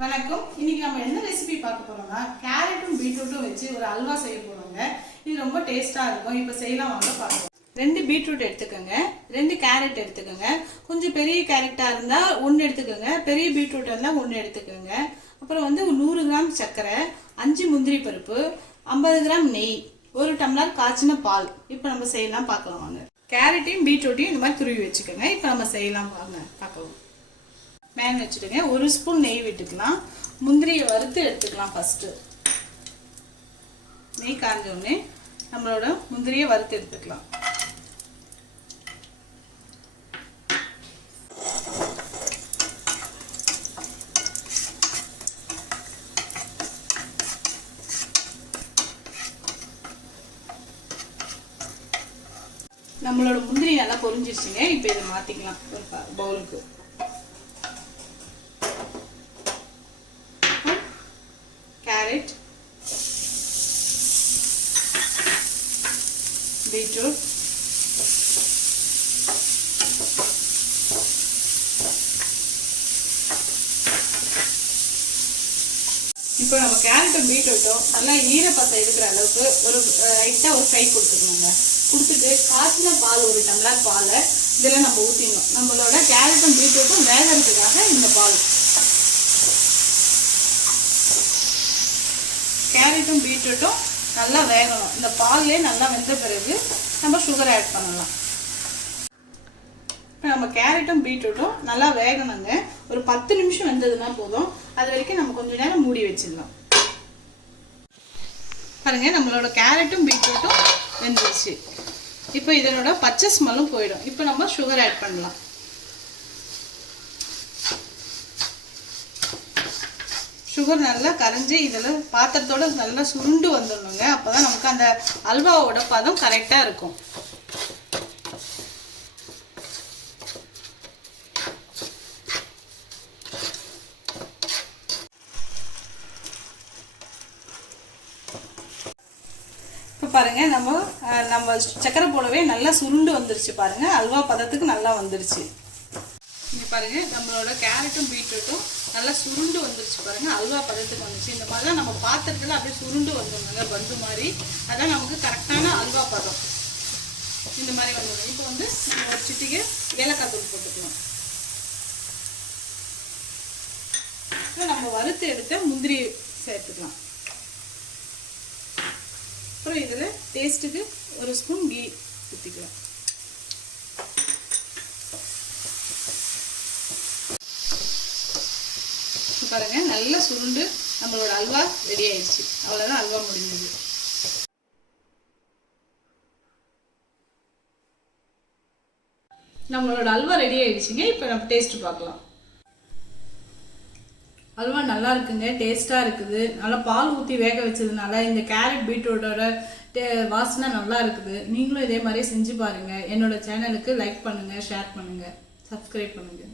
வணக்கம். இன்னைக்கு நம்ம என்ன ரெசிபி பார்க்க போறோம்னா கேரட்டும் பீட்ரூட்டும் வச்சு ஒரு அல்வா செய்ய போறோங்க. இது ரொம்ப டேஸ்டா இருக்கும். இப்போ செய்யலாம் வாங்க பார்க்கலாம். 2 பீட்ரூட் எடுத்துக்கோங்க, 2 கேரட் எடுத்துக்கோங்க. கொஞ்சம் பெரிய கேரட்டா இருந்தா 1 எடுத்துக்கோங்க, பெரிய பீட்ரூட் இருந்தா 1 எடுத்துக்கோங்க. அப்புறம் 100 கிராம் சர்க்கரை, 5 முந்திரி பருப்பு, 50 கிராம் நெய், 1 டம்ளர் காய்ச்சின பால். இப்போ நம்ம செய்யலாம் பார்க்கலாம் வாங்க. கேரட்டையும் பீட்ரூட்டையும் இந்த மாதிரி துருவி வச்சுக்கோங்க. இப்போ நம்ம செய்யலாம் வாங்க பார்க்கலாம். மேன் வச்சுடுங்க. 1 ஸ்பூன் நெய் விட்டுக்கலாம். முந்திரியை வறுத்து எடுத்துக்கலாம். ஃபர்ஸ்ட் நெய் காஞ்சோடனே நம்மளோட முந்திரியை வறுத்து எடுத்துக்கலாம். நம்மளோட முந்திரி நல்லா பொரிஞ்சிருச்சுங்க. இப்போ இதை மாத்திக்கலாம் ஒரு பவுலுக்கு. கேரட், பீட்ரூட், இப்போ நம்ம கேரட்டும் பீட்ரூட்டும் நல்லா ஈரப்பசை இருக்கிற அளவுக்கு ஒரு லைட்டாக ஒரு ஃப்ரை கொடுத்துக்கணுங்க. கொடுத்துட்டு காய்ச்சின பால் 1 டம்ளர் பாலை இதில் நம்ம ஊற்றிடணும். நம்மளோட கேரட்டும் பீட்ரூட்டும் வேகிறதுக்காக இந்த பால். கேரட்டும் பீட்ரூட்டும் நல்லா வேகணும். இந்த பால்லே நல்லா வெந்த பிறகு நம்ம சுகர் ஆட் பண்ணலாம். இப்போ நம்ம கேரட்டும் பீட்ரூட்டும் நல்லா வேகணுங்க. ஒரு 10 நிமிஷம் வெந்ததுன்னா போதும். அது வரைக்கும் நம்ம கொஞ்ச நேரம் மூடி வச்சிடலாம். பாருங்க, நம்மளோட கேரட்டும் பீட்ரூட்டும் வெந்துருச்சு. இப்போ இதனோட பச்சை ஸ்மெல்லும் போயிடும். இப்போ நம்ம சுகர் ஆட் பண்ணலாம். சுகர் நல்லா கரைஞ்சி இதில் பாத்திரத்தோட நல்லா சுருண்டு வந்துடணுங்க. அப்போதான் நமக்கு அந்த அல்வாவோட பதம் கரெக்டாக இருக்கும். இப்போ பாருங்க, நம்ம சக்கரை போலவே நல்லா சுருண்டு வந்துருச்சு. பாருங்க, அல்வா பதத்துக்கு நல்லா வந்துருச்சு. இங்கே பாருங்க, நம்மளோட கேரட்டும் பீட்ரூட்டும் நல்லா சுருண்டு வந்துருச்சு. பாருங்க, அல்வா பதத்துக்கு வந்துச்சு. இந்த மாதிரி தான் நம்ம பாத்திரத்தில் அப்படியே சுருண்டு வந்துடணுங்க, பந்து மாதிரி. அதான் நமக்கு கரெக்டான அல்வா பதம். இந்த மாதிரி வந்துடும். இப்போ நம்ம ஒரு சிட்டிகை ஏலக்காய் தூள் போட்டுக்கணும். இப்போ நம்ம வறுத்து எடுத்த முந்திரி சேர்த்துக்கலாம். அப்புறம் இதில் டேஸ்ட்டுக்கு 1 ஸ்பூன் கீ ஊற்றிக்கலாம். பாருங்க, நல்லா சுருண்டு நம்மளோட அல்வா ரெடி ஆயிடுச்சு. அவ்வளோதான், அல்வா முடிஞ்சது. நம்மளோட அல்வா ரெடி ஆயிடுச்சுங்க. இப்போ நம்ம டேஸ்ட் பார்க்கலாம். அல்வா நல்லா இருக்குங்க, டேஸ்டா இருக்குது. நல்லா பால் ஊற்றி வேக வச்சதுனால இந்த கேரட் பீட்ரூட்டோட வாசனை நல்லா இருக்குது. நீங்களும் இதே மாதிரியே செஞ்சு பாருங்க. என்னோட சேனலுக்கு லைக் பண்ணுங்க, ஷேர் பண்ணுங்க, சப்ஸ்கிரைப் பண்ணுங்க.